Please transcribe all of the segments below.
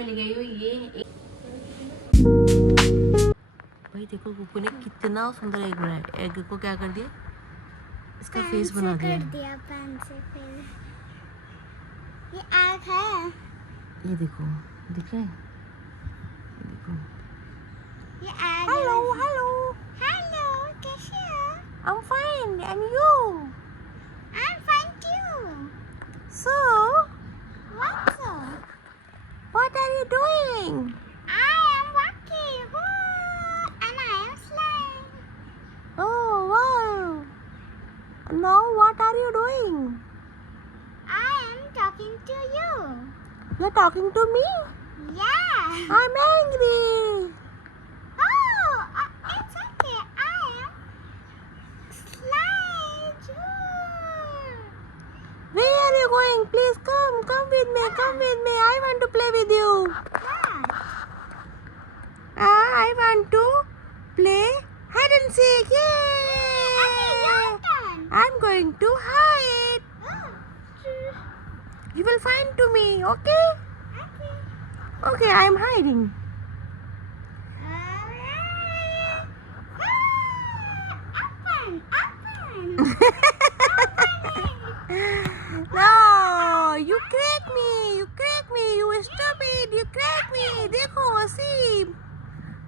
में ले गई हूँ ये भाई देखो कुकू ने कितना सुंदर एग बनाया। एग को क्या कर दिया, इसका फेस बना दिया। पेन से फिर ये एग है। ये देखो, दिख रहा है, ये देखो। ये एग। हेलो हेलो हेलो, कैसे हो? I am fine and you? I am fine too. So what's up? What are you doing? I am walking. Whoa, and I am flying. Oh wow, now what are you doing? I am talking to you. You're talking to me? Yeah. I'm angry. Oh, it's okay. I am slide. Where are you going? Please come with me, come with me. I want to play with you. I want to play hide and seek. Yay! Okay, your turn. I'm going to hide. Oh. You will find to me, okay? Okay. Okay, I'm hiding. Open, open. No, you crack me, you stupid, you crack me. देखो Asim,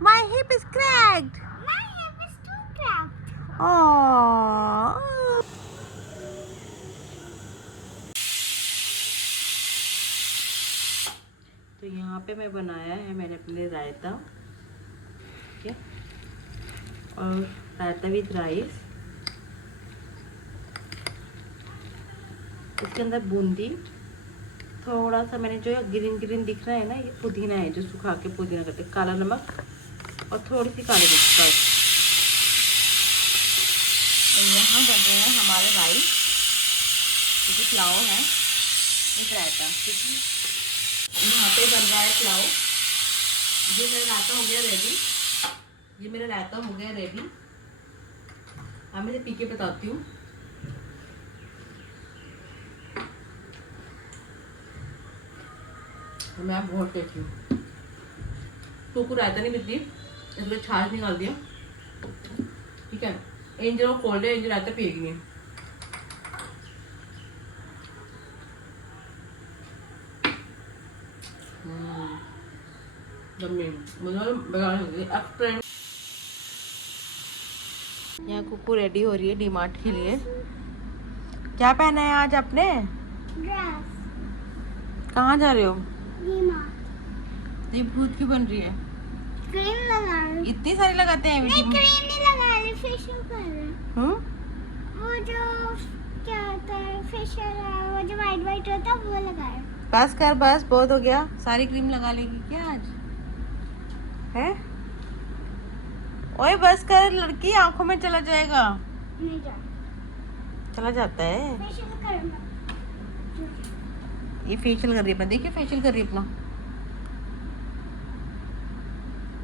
my hip is cracked. My hip is too cracked. Oh. तो यहाँ पे मैं बनाया है मैंने अपने लिए रायता, ठीक है, और रायता विद राइस। इसके अंदर बूंदी, थोड़ा सा मैंने जो ग्रीन ग्रीन दिख रहा है ना, ये पुदीना है, जो सुखा के पुदीना करते हैं, काला नमक और थोड़ी सी काली मिर्च बस। तो यहाँ बन रहे हैं हमारे राइस, जो पुलाव है, एक रायता, ठीक है। यहाँ पे बन रहा है पुलाव। ये मेरा रायता हो गया रेडी, ये मेरा रायता हो गया रेडी। अब मैं पी के बताती हूँ। तो मैं बहुत टेस्टी हूँ। तो रायता नहीं मिलती, इसलिए छाछ निकाल दिया, ठीक है। एंजल को कोल्ड है, एंजल रायता पिएगी नहीं। यहाँ कुकू रेडी हो रही है डीमार्ट के लिए। क्या पहना है आज आपने? Dress. कहाँ जा रहे हो? डीमार्ट। ये भूत क्यों बन रही है? क्रीम लगा रही। इतनी सारी लगाते हैं नहीं, क्रीम नहीं लगा रही, फेशियल कर रहे। वो जो क्या होता है फेशियल, वो जो वाइट होता है वो लगा रहे। बस कर, बस बहुत हो गया। सारी क्रीम लगा लेगी क्या आज? है? ओए बस कर, लड़की आंखों में चला जाएगा। नहीं जा, चला जाता है। फेशियल करना। ये फेशियल कर रही है अपना, देखिए फेशियल कर रही है अपना।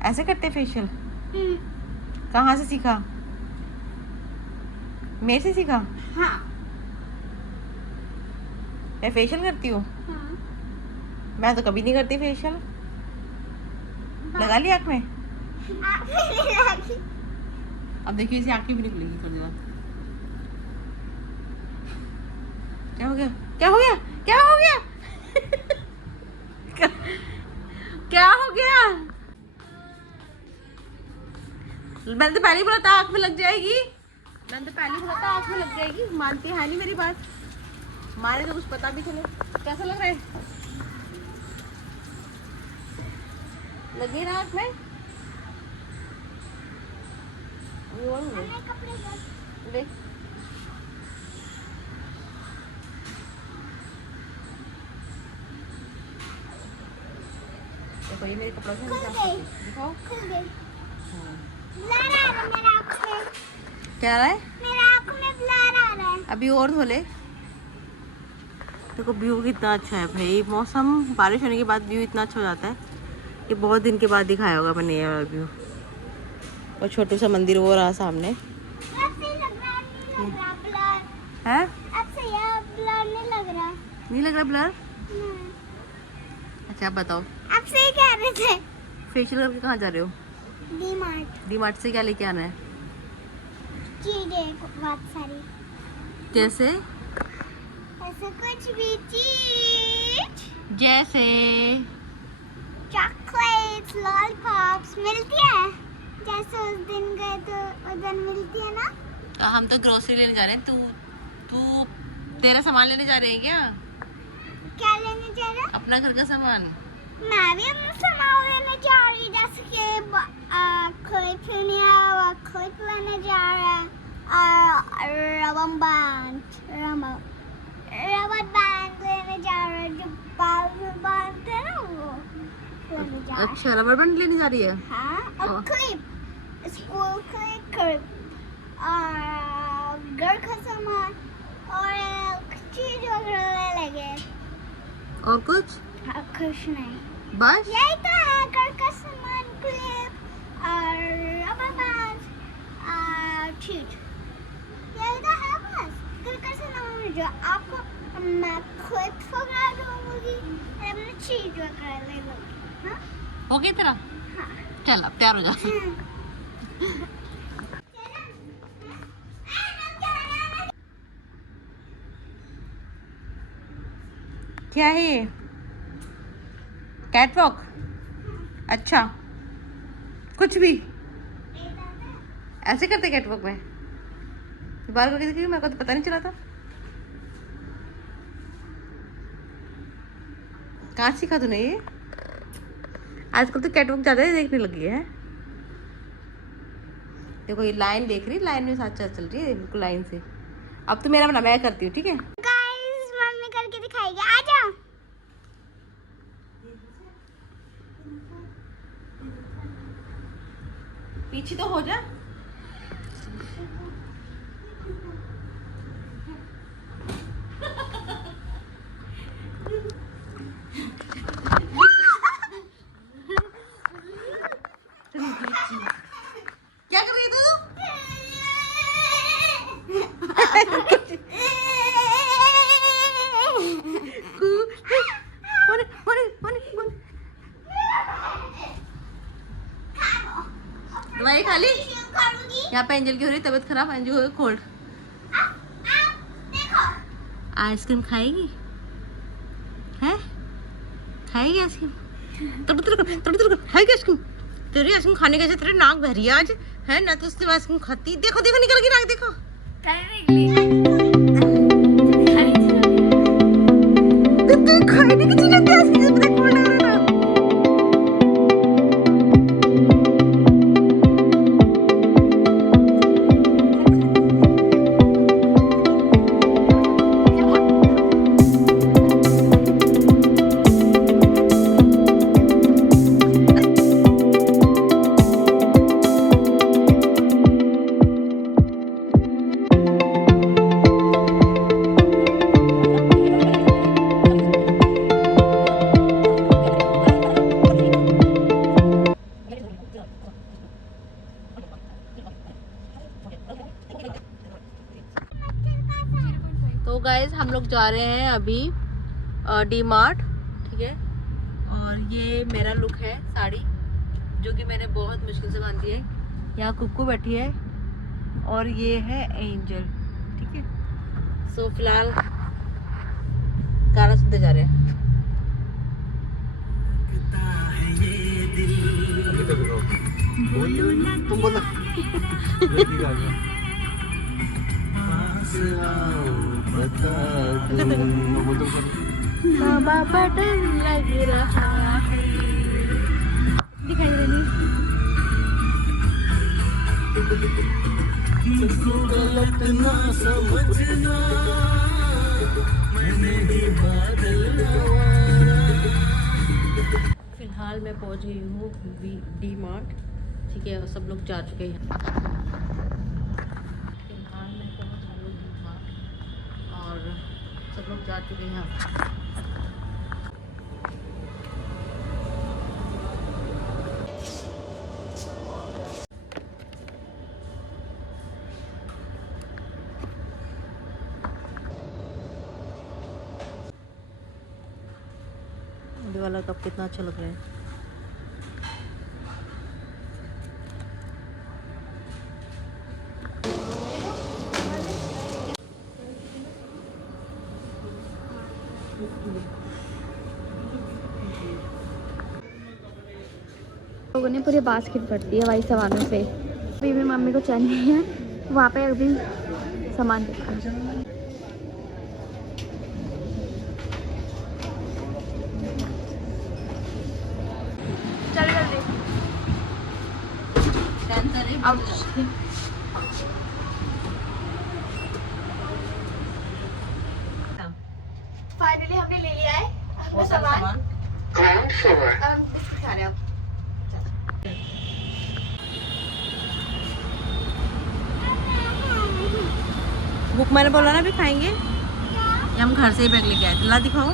ऐसे करते फेशियल? कहाँ से सीखा? मेरे से सीखा? हाँ। मैं फेशियल करती हूँ? हाँ। मैं तो कभी नहीं करती फेशियल। लगा ली आँख में? अब देखिए इसी आँखें भी निकलेगी थोड़ी देर बाद। क्या हो गया? क्या हो गया? क्या हो गया? क्या हो गया? मैंने तो पहले ही बोला था आँख में लग जाएगी। मैंने तो पहले ही बोला था आँख में लग जाएगी। मानती है नहीं मेरी बात। मारे तो कुछ पता भी चले। कैसा लग रहा है? लगी ना आँख में? देख देखो ये मेरे कपड़ों से दिखाओ। ब्लर आ रहा है मेरे आँख में। क्या आ रहा है? मेरे आँख में ब्लर आ रहा है। अभी और धोले। देखो व्यू कितना अच्छा है भाई। मौसम बारिश होने के बाद व्यू इतना अच्छा हो जाता है कि बहुत दिन के बाद दिखाया होगा मैंने ये वाला व्यू। और छोटू सा मंदिर वो रहा सामने है। अब से यह ब्लर नहीं लग रहा। नहीं लग रहा ब्लर? क्या बताओ? आप सही कह रहे थे। फेशियल करके कहाँ जा रहे हो? डीमार्ट। डीमार्ट से क्या लेके आना है? चीजें बहुत सारी। जैसे? ऐसे कुछ भी चीज। जैसे चॉकलेट्स, लॉलीपॉप्स मिलती है। जैसे उस दिन गए तो उधर मिलती है ना। हम तो ग्रोसरी लेने जा रहे हैं। तू तेरा सामान लेने जा रहे हैं क्या? क्या लेने जा रहे? अपना घर का सामान। मैं भी अपना सामान लेने जा रही, जैसे कि क्लिप लेने जा रहा है, रबर बैंड लेने जा रहा है, जो बाल में बांधते हैं ना, वो लेने जा रहा है। अच्छा, रबर बैंड लेने जा रही है? हाँ, और क्लिप, स्कूल क्लिप और घर का सामान और चीज वगैरह ले लेंगे। और कुछ? कुछ नहीं, बस यही तो है। घर का सामान, क्लिप और रबर बैंड और चीज, यही तो है बस। घर का सामान जो आपको मैं क्लिप वगैरह दूंगी और अपनी चीज वगैरह ले लूंगी। हाँ, हो गई तेरा? हाँ। चल अब तैयार हो जा। क्या है ये? कैटवॉक? अच्छा, कुछ भी ऐसे करते कैटवॉक में? बार करके देखिए, मेरे को तो पता नहीं चला था। कहाँ सीखा तूने ये? आजकल तो कैटवॉक ज्यादा ही देखने लगी है। देखो ये लाइन देख रही, लाइन में साथ साथ चल रही है बिल्कुल लाइन से। अब तो मेरा बना, मैं करती हूँ, ठीक है? गाइस, मम्मी करके दिखाएगी, आ जाओ। पीछे तो हो जा। क्या कर रही है तू? दवाई खा ली? यहाँ पे एंजल की हो रही तबीयत खराब, एंजल हो गई कोल्ड। आइसक्रीम खाएगी? हैं? खाएगी आइसक्रीम? खाएगी आइसक्रीम? तेरी आइसक्रीम खाने के तेरे नाक बह रही है आज, है ना? तो उसने आइसक्रीम खाती, देखो देखो निकल गई नाक, देखो। खाने की चीज लगती है आइसक्रीम, पता है कोल्ड लग रहा है ना। तो गाइज हम लोग जा रहे हैं अभी डी मार्ट, ठीक है? और ये मेरा लुक है, साड़ी जो कि मैंने बहुत मुश्किल से बांधी है। यहाँ कुक्कू बैठी है और ये है एंजल, ठीक है? सो फिलहाल गाना सुनते जा रहे हैं। तुम बोलो। बाबा बटन लग रहा है, दिखाई दे रही। गलत ना समझना, मैंने ही बादल फिलहाल मैं पहुंच गई हूँ डी मार्ट, ठीक है? और सब लोग जा चुके हैं। फिलहाल मैं पहुंच गई हूँ डी मार्ट और सब लोग जा चुके हैं। ये वाला कप कितना अच्छा लग रहा है। लोगों ने पूरी बास्केट भर दी है भाई सामानों से। अभी भी मम्मी को चैन नहीं है, वहाँ पे अभी सामान देखा। चल जल्दी अब फाइनली हमने ले लिया है अपना सामान। Ground floor. अब हम बिस्किट खा रहे हैं। बुक मैंने बोला ना भी खाएंगे, ये हम घर से ही बैग लेके आए थे। ला दिखाओ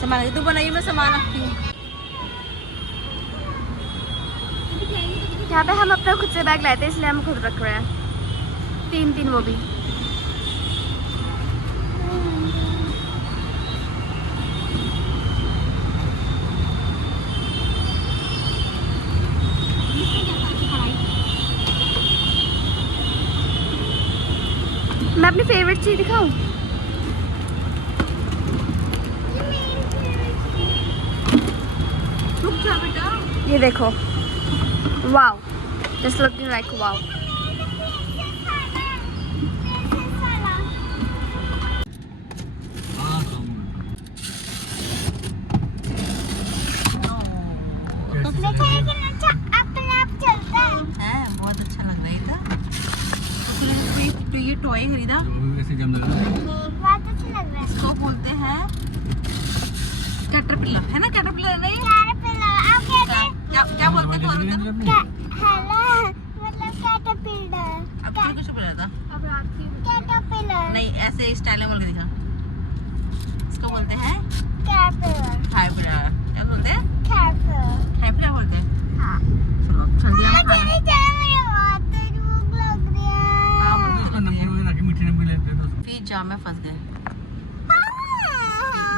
सामान, तू बनाइए मैं सामान रखती हूँ। यहाँ पे हम अपना खुद से बैग लाए थे इसलिए हम खुद रख रहे हैं, 3 वो भी। मैं अपनी फेवरेट चीज दिखाऊं? रुक जा बेटा। ये देखो, wow, just looking like wow. बहुत अच्छा लग रहा है था। तो ये टॉय खरीदा, बहुत अच्छा लग रहा है। इसको बोलते हैं कैटरपिलर, है ना? कैटरपिलर नहीं, आप कहते हैं क्या बोलते हैं? हेलो, मतलब कैटरपिलर। अब तुझे कुछ बोला था? कैटरपिलर नहीं, ऐसे स्टाइल में बोल के दिखा। इसको बोलते हैं कैटरपिलर। हाइब्रिड। क्या बोलते हैं? कैटरपिलर। हाइब्रिड बोलते हैं। हाँ। चलो जल्दी हम खाना। चलिए चलिए, मुझे बहुत तेज भूख लग रही है। हाँ, फिर जाम में फंस गए,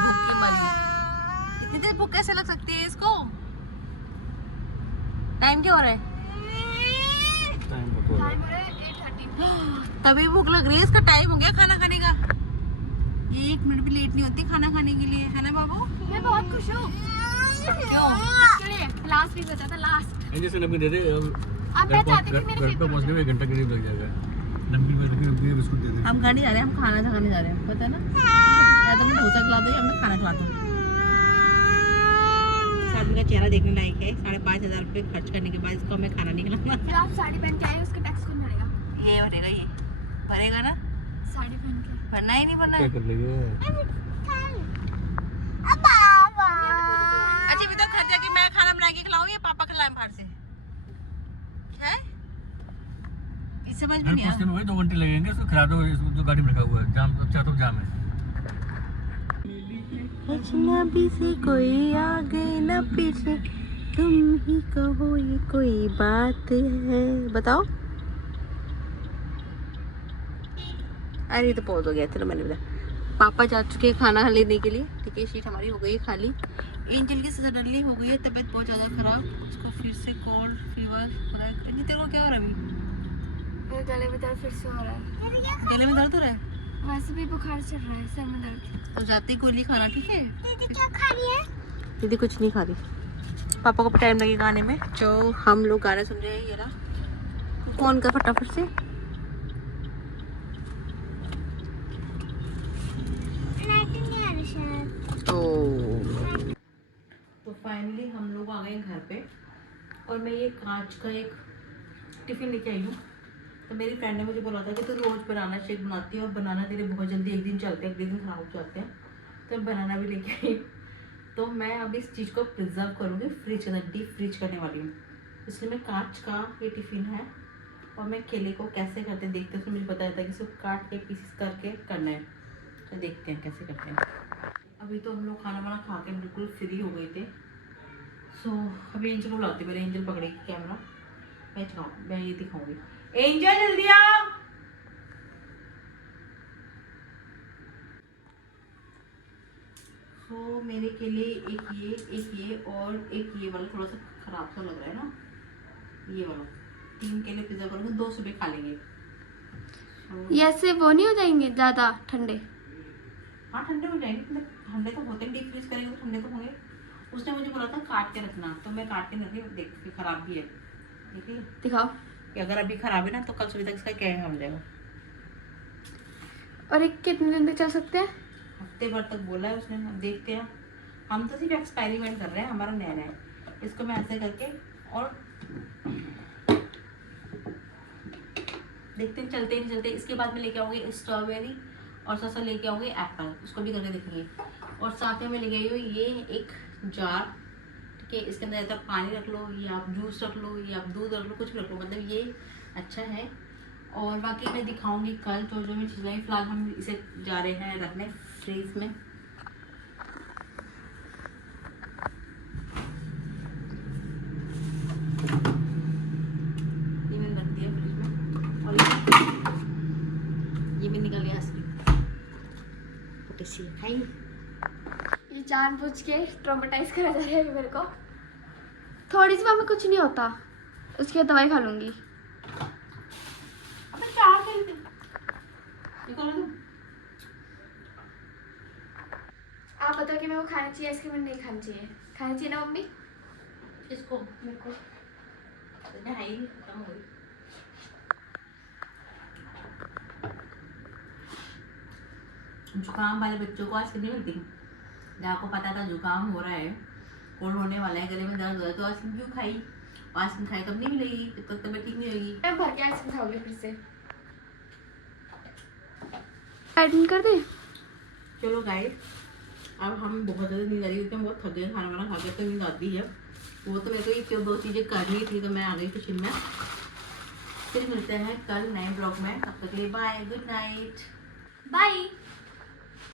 भूख की मरी। इतनी देर भूख कैसे लग सकती है इसको? टाइम क्या हो रहा है? तभी भूख लग रही है, इसका टाइम हो गया खाना खाने का। ये 1 मिनट भी लेट नहीं होती खाना खाने के लिए, है ना बाबू? मैं बहुत खुश हूँ। क्यों? लास्ट वीक बचा था, लास्ट। जैसे नमकीन दे दे, अब मैं चाहती थी मेरे घर पे पहुंचने में 1 घंटा करीब लग जाएगा। नमकीन बिस्कुट दे दे। हम घर नहीं जा रहे, हम खाना खाने जा रहे हैं, पता है ना? या तो मैं डोसा खिला दो या मैं खाना खिला दूँ। आदमी का चेहरा देखने लायक है। 5,500 रुपये खर्च करने के बाद इसको हमें खाना नहीं खिलाना। जो आप साड़ी पहन के आए उसका टैक्स कौन भरेगा? ये भरेगा, ये भरेगा ना? साड़ी पहन के भरना ही नहीं, भरना क्या है। कर लेंगे? अच्छा भी तो खर्चा कि मैं खाना बना के खिलाऊं या पापा खिलाएं बाहर से? है इस समझ में नहीं पहुंचने आया। में 2 घंटे लगेंगे, उसको खिला दो, इसको जो गाड़ी में रखा हुआ है। जाम अब चारों तरफ जाम है। अजनबी से कोई आगे न पीछे, तुम ही कहो ये कोई बात है। बताओ। अरे तो बहुत हो गया, चलो मैंने बताया। पापा जा चुके हैं खाना लेने के लिए। ठीक है, शीट हमारी हो गई है खाली। एंजल की सडनली हो गई है तबीयत बहुत ज़्यादा खराब, उसको फिर से कोल्ड फीवर हो रहा है। तेरे को क्या हो रहा है अभी? मेरे गले में दर्द फिर से हो रहा है। गले में दर्द हो रहा है? वैसे भी बुखार चढ़ रहा है, सर में दर्द। तो जाते ही गोली खाना, ठीक है? दीदी क्या खा रही है? दीदी कुछ नहीं खा रही, पापा को टाइम लगेगा आने में। जो हम लोग गाने सुन रहे हैं, ये रहा। फोन कर फटाफट से। तो फाइनली हम लोग आ गए घर पे, और मैं ये कांच का एक टिफिन लेके आई हूँ। तो मेरी फ्रेंड ने मुझे बोला था कि तू रोज़ बनाना शेक बनाती है, और बनाना तेरे बहुत जल्दी एक दिन चलते हैं, अगले दिन खराब हो जाते हैं। तो बनाना भी लेके आई। तो मैं अब इस चीज़ को प्रिजर्व करूँगी, फ्रिज के अंदर डीप फ्रिज करने वाली हूँ। इसलिए मैं कांच का ये टिफ़िन है, और मैं केले को कैसे करते हैं देखते हैं। उसने मुझे बताया था कि इसको काट के पीसेस करके करना है, तो देखते हैं कैसे करते हैं। अभी तो हम लोग खाना वाना खा के बिल्कुल फ्री हो गए थे। सो अभी एंजल को बुलाती हूँ, मेरे एंजल पकड़ेगी कैमरा, मैं ये दिखाऊंगी। एंजल जल्दी आओ। तो मेरे के लिए एक ये और एक ये वाला थोड़ा सा खराब सा लग रहा है ना, ये वाला 3 के लिए पिज़्ज़ा करूँगी, 2 सुबह खा लेंगे। ये ऐसे वो नहीं हो जाएंगे ज़्यादा ठंडे? हाँ ठंडे हो जाएंगे, मतलब ठंडे तो होते हैं, डीप फ्रीज करेंगे तो ठंडे तो होंगे। उसने मुझे बोला था काट के रखना, तो मैं काट के नहीं रखी, देख के खराब भी है, देखिए दिखाओ। कि अगर अभी खराब है ना तो कल सुबह तक इसका क्या हो जाएगा। और एक कितने दिन तक चल सकते हैं? हफ्ते भर तक बोला है उसने, अब देखते हैं। हम तो सिर्फ एक्सपेरिमेंट कर रहे हैं, हमारा नया है। इसको मैं ऐसे करके और देखते हैं चलते नहीं चलते। इसके बाद में लेके आऊँगी स्ट्रॉबेरी और साथ लेके आऊँगी एप्पल, उसको भी करके देखेंगे। और साथ में मैं लेके आई हूँ ये एक जार, ठीक है, इसके अंदर ऐसा पानी रख लो या आप जूस रख लो या आप दूध रख लो, कुछ भी रख लो, मतलब ये अच्छा है। और बाकी मैं दिखाऊंगी कल जो जो मैं चीज़ें, फिलहाल हम इसे जा रहे हैं रखने फ्रीज में। ये मैंने रख दिया फ्रिज में और ये भी निकल गया असली खाई। ये जानबूझ के ट्रॉमेटाइज करा जा रहा है मेरे को। थोड़ी सी में कुछ नहीं होता, उसकी दवाई खा लूंगी। अबे क्या खेलते निकल दो। आप बताओ कि मेरे को खाना चाहिए आइसक्रीम नहीं खानी चाहिए? खानी चाहिए ना मम्मी? इसको मेरे को है ही नहीं, खत्म हो गई। जुकाम वाले बच्चों को आइसक्रीम नहीं मिलती। जब आपको पता था जुकाम हो रहा है, कोल्ड होने वाला है, गले में दर्द हो रहा है, तो आइसक्रीम क्यों खाई? आइसक्रीम खाई तब नहीं मिलेगी, जब तक तबीयत ठीक नहीं होगी। मैं भर के आइसक्रीम खाऊंगी फिर से। एडमिट कर दे। चलो गाइस, अब हम बहुत ज़्यादा नींद आ रही है, हम बहुत थक गए, खाना वाना खा के तो नींद आती है। वो तो मेरे को ये क्यों 2 चीज़ें करनी थी, तो मैं आ गई किचन में। फिर मिलते हैं कल नए ब्लॉग में, तब तक के लिए बाय, गुड नाइट। बाय।